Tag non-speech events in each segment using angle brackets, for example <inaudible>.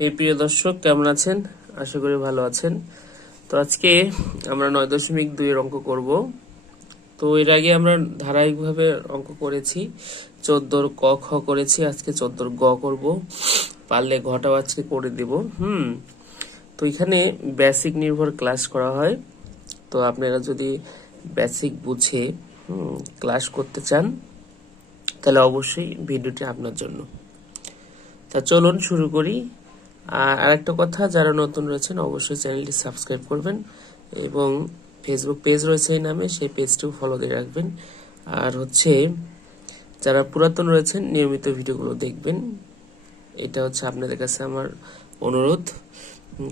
এই প্রিয় দর্শক, কেমন আছেন? আশা করি ভালো আছেন। তো আজকে আমরা নয় দশমিক দুইয়ের অঙ্ক করব। তো এর আগে আমরা ধারাবাহিকভাবে অঙ্ক করেছি। চোদ্দোর ক, খ করেছি, আজকে চোদ্দোর গ করব। পারলে ঘটাও, আজকে করে দেব। হুম। তো এখানে বেসিক নির্ভর ক্লাস করা হয়। তো আপনারা যদি বেসিক বুঝে ক্লাস করতে চান, তাহলে অবশ্যই ভিডিওটি আপনার জন্য। তা চলুন শুরু করি। আর আরেকটা কথা, যারা নতুন রয়েছেন অবশ্যই চ্যানেলটি সাবস্ক্রাইব করবেন এবং ফেসবুক পেজ রয়েছে এই নামে, সেই পেজটিও ফলো দিয়ে রাখবেন। আর হচ্ছে, যারা পুরাতন রয়েছেন, নিয়মিত ভিডিওগুলো দেখবেন। এটা হচ্ছে আপনাদের কাছে আমার অনুরোধ।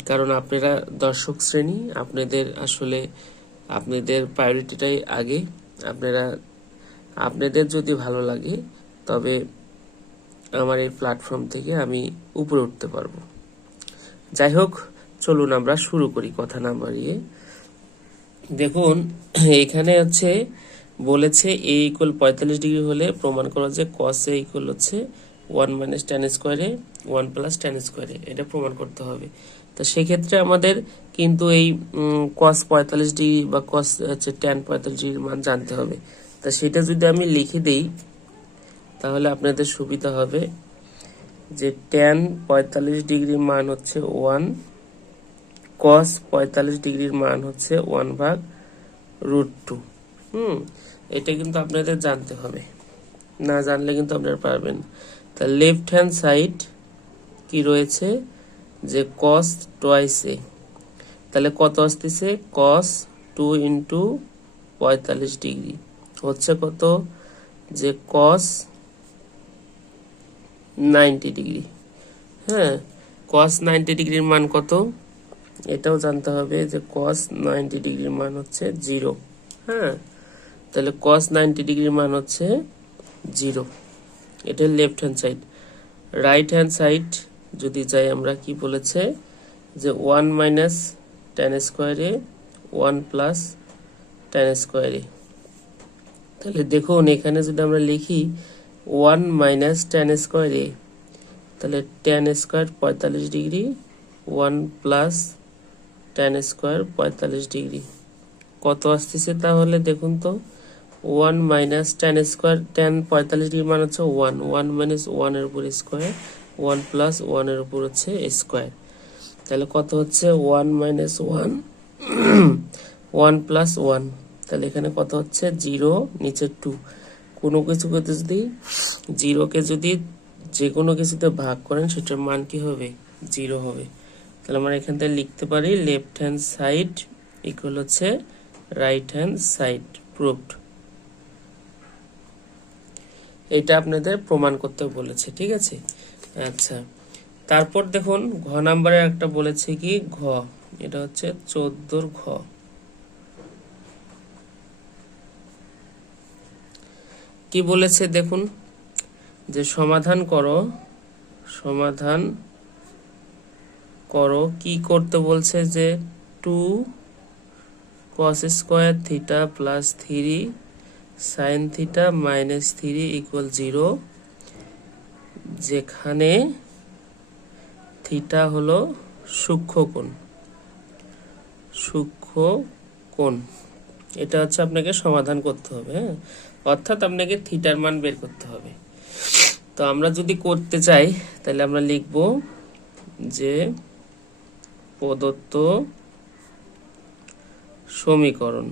কারণ আপনারা দর্শক শ্রেণি, আপনাদের আসলে, আপনাদের প্রায়োরিটিটাই আগে। আপনারা, আপনাদের যদি ভালো লাগে, তবে আমার এই প্ল্যাটফর্ম থেকে আমি উপরে উঠতে পারব। যাই হোক চলুন আমরা শুরু করি কথা না বাড়িয়ে। দেখুন, এখানে হচ্ছে, বলেছে এ ইকুয়াল পঁয়তাল্লিশ ডিগ্রি হলে প্রমাণ করা যে কস এ ইকুয়াল হচ্ছে ওয়ান মাইনাস টেন স্কোয়ারে ওয়ান প্লাস টেন স্কোয়ারে এটা প্রমাণ করতে হবে। তো সেক্ষেত্রে আমাদের কিন্তু এই কস পঁয়তাল্লিশ ডিগ্রি বা কস হচ্ছে টেন পঁয়তাল্লিশ ডিগ্রির মান জানতে হবে। তা সেটা যদি আমি লিখে দেই, তাহলে আপনাদের সুবিধা হবে। যে টেন পঁয়তাল্লিশ ডিগ্রির মান হচ্ছে ওয়ান কস পঁয়তাল্লিশ ডিগ্রির মান হচ্ছে ওয়ান ভাগ রুট টু হুম, এটা কিন্তু আপনাদের জানতে হবে। না জানলে কিন্তু আপনারা পারবেন। তা লেফট হ্যান্ড সাইড কি রয়েছে? যে কস টোয়াইস তাহলে কত আসতেছে? কস টু ইন্টু পঁয়তাল্লিশ ডিগ্রি। হচ্ছে কত? যে কস নাইনটি ডিগ্রি। হ্যাঁ কস নাইনটি ডিগ্রির মান কত? এটাও জানতে হবে যে কস নাইনটি ডিগ্রির মান হচ্ছে জিরো। হ্যাঁ তাহলে কস নাইনটি ডিগ্রির মান হচ্ছে জিরো। এটা left hand side right hand side যদি যাই আমরা কি বলেছে? যে ওয়ান মাইনাস টেন স্কোয়ারে ওয়ান প্লাস টেন স্কোয়ারে তাহলে দেখুন, এখানে যদি আমরা লিখি ওয়ান মাইনাস টেন স্কোয়ারে তাহলে টেন স্কোয়ার পঁয়তাল্লিশ degree, one plus tan square পঁয়তাল্লিশ ডিগ্রি। কত আসতেছে তাহলে দেখুন তো। One minus tan square, tan পঁয়তাল্লিশ ডিগ্রি মানে হচ্ছে ওয়ান। ওয়ান মাইনাস ওয়ানের উপর স্কোয়ার, ওয়ান প্লাস ওয়ানের উপর হচ্ছে স্কোয়ার। তাহলে কত হচ্ছে? One minus one one plus one. তাহলে এখানে কত হচ্ছে? জিরো, নিচে টু। কোনো কিছু কিছুকে যদি জিরোকে যদি যে কোনো কিছুতে ভাগ করেন, সেটার মান কি হবে? জিরো হবে। তাহলে আমরা এখান থেকে লিখতে পারি লেফট হ্যান্ড সাইড ইকুয়াল হচ্ছে রাইট হ্যান্ড সাইড প্রুফড এটা আপনাদের প্রমাণ করতে বলেছে, ঠিক আছে? আচ্ছা তারপর দেখুন, ঘ নাম্বারে একটা বলেছে কি, ঘ। এটা হচ্ছে চোদ্দোর ঘ। কি বলেছে দেখুন, যে সমাধান করো সমাধান করো, কি করতে বলছে যে two cos square theta plus three sine theta minus three equal zero যেখানে থিটা হলো সূক্ষ্ম কোণ সূক্ষ্ম কোণ। এটা হচ্ছে আপনাকে সমাধান করতে হবে হ্যাঁ? অর্থাৎ আপনাকে থিটার মান বের করতে হবে। তো আমরা যদি করতে চাই, তাহলে আমরা লিখব যে প্রদত্ত সমীকরণ।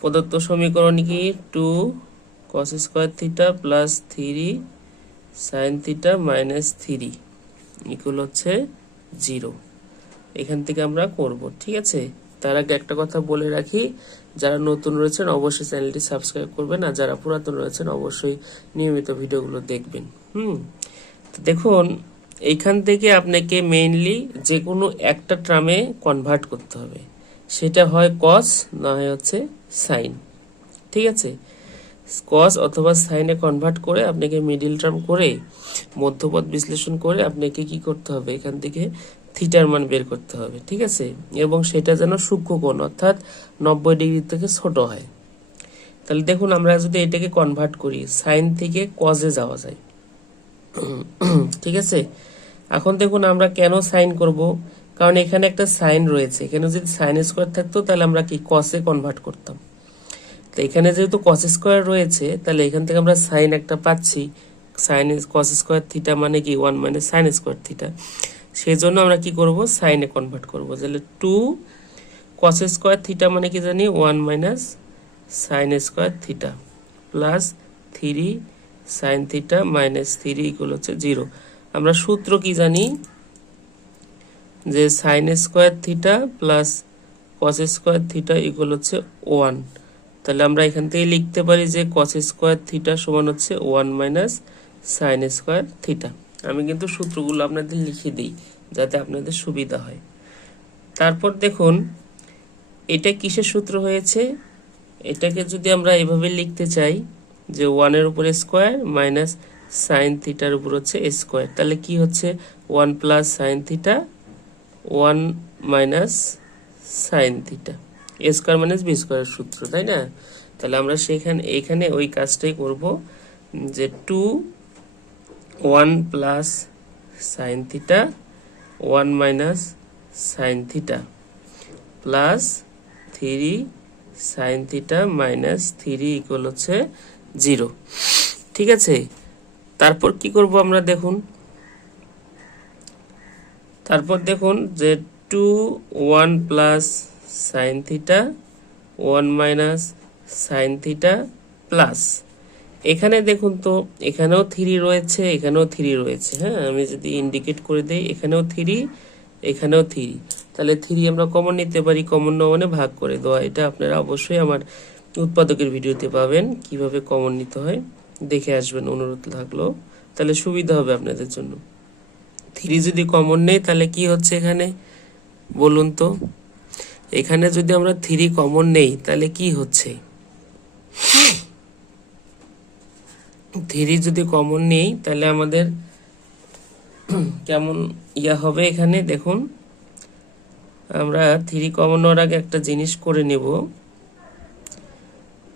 প্রদত্ত সমীকরণ কি? Two cos square theta plus three sine theta minus three equal হচ্ছে জিরো এখান থেকে আমরা করব, ঠিক আছে? তার আগে একটা কথা বলে রাখি, যারা নতুন রয়েছেন অবশ্যই চ্যানেলটি সাবস্ক্রাইব করবেন, আর যারা পুরাতন রয়েছেন অবশ্যই নিয়মিত ভিডিওগুলো দেখবেন। হুম দেখুন এইখান থেকে আপনাকে মেইনলি যে কোনো একটা ট্রামে কনভার্ট করতে হবে। সেটা হয় কস না হয় হচ্ছে সাইন ঠিক আছে? কস অথবা সাইনে কনভার্ট করে আপনাকে মিডিল টার্ম করে মধ্যপথ বিশ্লেষণ করে আপনাকে কি করতে হবে? এখান থেকে থিটার মান বের করতে হবে, ঠিক আছে? এবং সেটা যেন সূক্ষ্ম কোণ, অর্থাৎ নব্বই ডিগ্রি থেকে ছোট হয়। তাহলে দেখুন, আমরা যদি এটাকে কনভার্ট করি সাইন থেকে কজে যাওয়া যায়। <clears throat> ঠিক আছে? এখন দেখুন, আমরা কেন সাইন করব? কারণ এখানে একটা সাইন রয়েছে। এখানে যদি সাইন স্কোয়ার থাকতো, তাহলে আমরা কি কসে কনভার্ট করতাম। তো এখানে যেহেতু কস স্কোয়ার রয়েছে, তাহলে এখান থেকে আমরা সাইন একটা পাচ্ছি। সাইন কস স্কোয়ার থিটা মানে কি? ওয়ান মানে সাইন স্কোয়ার থিটা সেই জন্য আমরা কি করব? সাইনে কনভার্ট করব। তাহলে টু কস স্কোয়ার থিটা মানে কি জানি? One minus sine square theta plus three sine theta minus three equal হচ্ছে জিরো আমরা সূত্র কি জানি? যে sine square theta plus cos square theta equal হচ্ছে ওয়ান তাহলে আমরা এখান থেকে লিখতে পারি যে কস স্কোয়ার থিটা সমান হচ্ছে one minus sine square theta আমি কিন্তু সূত্রগুলো আপনাদের লিখে দিই, যাতে আপনাদের সুবিধা হয়। তারপর দেখুন, এটা কিসের সূত্র হয়েছে? এটাকে যদি আমরা এভাবে লিখতে চাই যে ওয়ানের উপরে স্কোয়ার মাইনাস সাইন থিটার উপর হচ্ছে স্কোয়ার তাহলে কি হচ্ছে? One plus sine theta one minus sine theta A square minus B square সূত্র, তাই না? তাহলে আমরা সেখানে, এখানে ওই কাজটাই করব যে two one plus sine theta, one minus sine theta, plus three sine theta minus three equal হচ্ছে জিরো। ঠিক আছে? তারপর কি করব আমরা দেখুন? তারপর দেখুন যে two one plus sine theta, one minus sine theta plus. এখানে দেখুন তো, এখানেও থ্রি রয়েছে, এখানেও থ্রি রয়েছে হ্যাঁ? আমি যদি ইন্ডিকেট করে দিই, এখানেও থ্রি এখানেও থ্রি তাহলে থ্রি আমরা কমন নিতে পারি কমন মানে ভাগ করে দেওয়া। এটা আপনারা অবশ্যই আমার উৎপাদকের ভিডিওতে পাবেন, কীভাবে কমন নিতে হয়। দেখে আসবেন, অনুরোধ থাকল। তাহলে সুবিধা হবে আপনাদের জন্য। থ্রি যদি কমন নেই, তাহলে কি হচ্ছে এখানে? বলুন তো। এখানে যদি আমরা থ্রি কমন নেই, তাহলে কি হচ্ছে? থ্রি যদি কমন নেই, তাহলে আমাদের কেমন ইয়া হবে এখানে? দেখুন, আমরা থ্রি কমন নেওয়ার আগে একটা জিনিস করে নেব।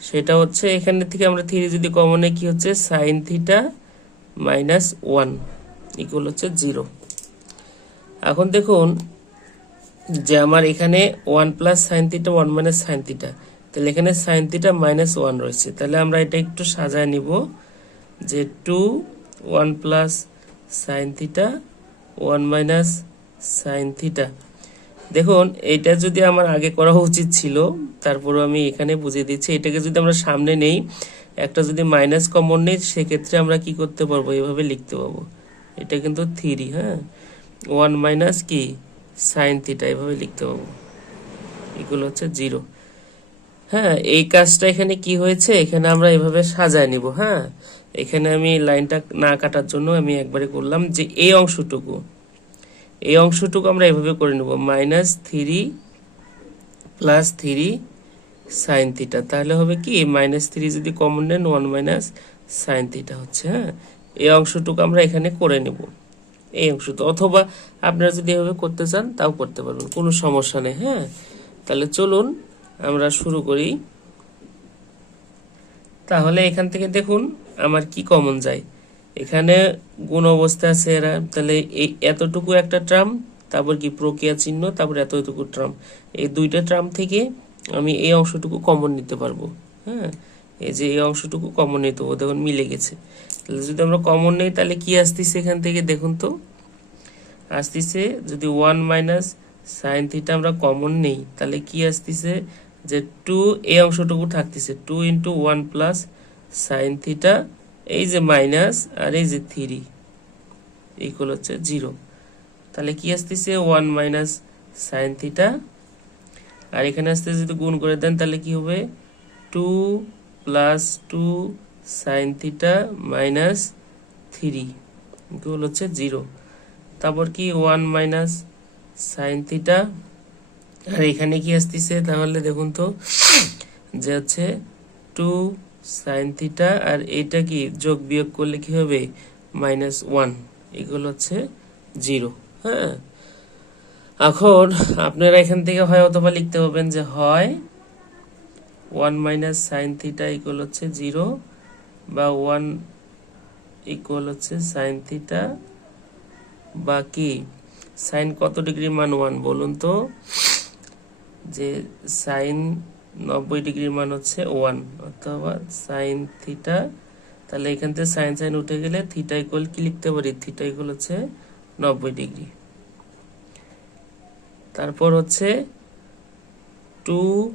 সেটা হচ্ছে এখানে থেকে আমরা থ্রি যদি কমন কি হচ্ছে? Sine theta minus one equal হচ্ছে জিরো এখন দেখুন, যে আমার এখানে one plus sine theta one minus sine theta তাহলে এখানে সাইন থিটা মাইনাস ওয়ান রয়েছে। তাহলে আমরা এটা একটু সাজায় নিব। যে two, one plus sine theta, one minus sine theta. দেখুন এটা যদি আমার আগে করা উচিত ছিল, তারপরও আমি এখানে বুঝিয়ে দিচ্ছি, এটাকে যদি আমরা সামনে নেই, একটা যদি মাইনাস কমন নেই, সেক্ষেত্রে আমরা কি করতে পারব? এভাবে লিখতে পারব। এটা কিন্তু থ্রি হ্যাঁ? ওয়ান মাইনাস কি? সাইন থিটা, এভাবে লিখতে পারব। এগুলো হচ্ছে জিরো। হ্যাঁ এই কাজটা এখানে কি হয়েছে? এখানে আমরা এভাবে সাজায় নিব হ্যাঁ? এখানে আমি লাইনটা না কাটার জন্য আমি একবারে করলাম যে এই অংশটুকু। এই অংশটুকু আমরা এভাবে করে নেব minus three plus three sine theta তাহলে হবে কি মাইনাস থ্রি যদি কমন নেন ওয়ান মাইনাস সাইন থিটা হচ্ছে হ্যাঁ? এই অংশটুকু আমরা এখানে করে নেব, এই অংশটা অথবা আপনারা যদি এভাবে করতে চান, তাও করতে পারবেন, কোনো সমস্যা নেই হ্যাঁ? তাহলে চলুন, আমরা শুরু করি। তাহলে এখান থেকে দেখুন আমার কি কমন যায়। এখানে গুণ অবস্থা আছে এরা। তাহলে এই এতটুকু একটা ট্রাম তারপর কি প্রক্রিয়া চিহ্ন, তারপর এতটুকু ট্রাম এই দুইটা ট্রাম থেকে আমি এই অংশটুকু কমন নিতে পারব। হ্যাঁ এই যে এই অংশটুকু কমন নিতে পারব দেখুন মিলে গেছে। তাহলে যদি আমরা কমন নেই, তাহলে কি আসতেছে এখান থেকে দেখুন তো? আসতেছে যদি ওয়ান মাইনাস সাইন থিটা আমরা কমন নেই, তাহলে কি আসতেছে? যে টু এই অংশটুকু থাকতেছে two into one plus sine theta এই যে মাইনাস আর এই যে থ্রি ইকুয়াল হচ্ছে জিরো তাহলে কি আসতেছে? ওয়ান মাইনাস সাইন থিটা আর এখানে আসতে যদি গুণ করে দেন, তাহলে কি হবে? Two plus two sine theta minus three equal হচ্ছে জিরো তারপর কি? ওয়ান মাইনাস সাইন থিটা আর এখানে কি আসতেছে? তাহলে দেখুন তো, যে হচ্ছে টু সাইন থিটা আর এটা কি যোগ বিয়োগ করলে কি হবে? মাইনাস ওয়ান এগুলো হচ্ছে জিরো হ্যাঁ? এখন আপনারা এখান থেকে হয় অথবা লিখতে পারবেন যে হয় one minus sine theta equal হচ্ছে জিরো বা ওয়ান ইকুয়াল হচ্ছে সাইন থিটা বা কি সাইন কত ডিগ্রি মান ওয়ান বলুন তো? যে সাইন নব্বই ডিগ্রির মান হচ্ছে ওয়ান, অথবা সাইন থিটা, তাহলে এখান থেকে সাইন সাইন উঠে গেলে থিটা ইকুয়াল কি লিখতে পারি? থিটা ইকুয়াল হচ্ছে নব্বই ডিগ্রি। তারপর হচ্ছে টু,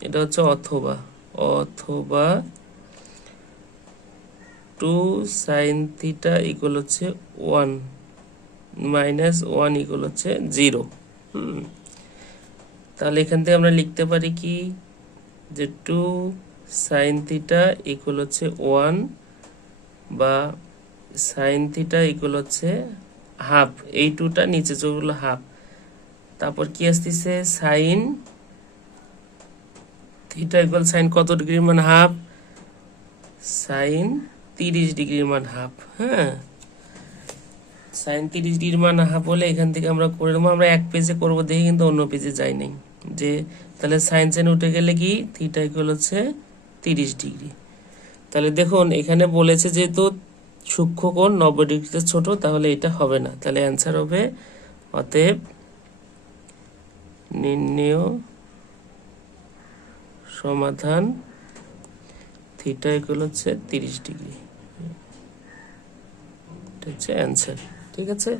এটা হচ্ছে অথবা অথবা টু সাইন থিটা ইকুয়াল হচ্ছে ওয়ান, মাইনাস ওয়ান ইকুয়াল হচ্ছে জিরো। হুম। তাহলে এখান থেকে আমরা লিখতে পারি কি? যে টু সাইন থিটা ইকুয়াল হচ্ছে ওয়ান বা সাইন থিটা ইকুয়াল হচ্ছে হাফ এই টুটা নিচে চলে হাফ তারপর কি আসতেছে? সাইন থিটা ইকুয়াল সাইন কত ডিগ্রির মান হাফ সাইন তিরিশ ডিগ্রির মান হাফ হ্যাঁ? সাইন তিরিশ ডিগ্রির মান হাফ হলে এখান থেকে আমরা করে নেব। আমরা এক পেজে করব দেখি কিন্তু অন্য পেজে যাই নাই। যে তাহলে সাইন সাইন উঠে গেলে কি? থিটা ইকুয়াল হচ্ছে তিরিশ ডিগ্রি। তাহলে দেখুন, এখানে বলেছে যেহেতু সূক্ষ্ম কোণ নব্বই ডিগ্রিতে ছোট, তাহলে এটা হবে না। তাহলে অ্যান্সার হবে অতএব নির্ণেয় সমাধান থিটা ইকুয়াল হচ্ছে তিরিশ ডিগ্রি। এটা হচ্ছে অ্যান্সার ঠিক আছে?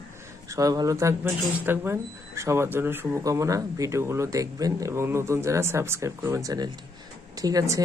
সবাই ভালো থাকবেন, সুস্থ থাকবেন। সবার জন্য শুভকামনা। ভিডিওগুলো দেখবেন এবং নতুন যারা সাবস্ক্রাইব করবেন চ্যানেলটি। ঠিক আছে?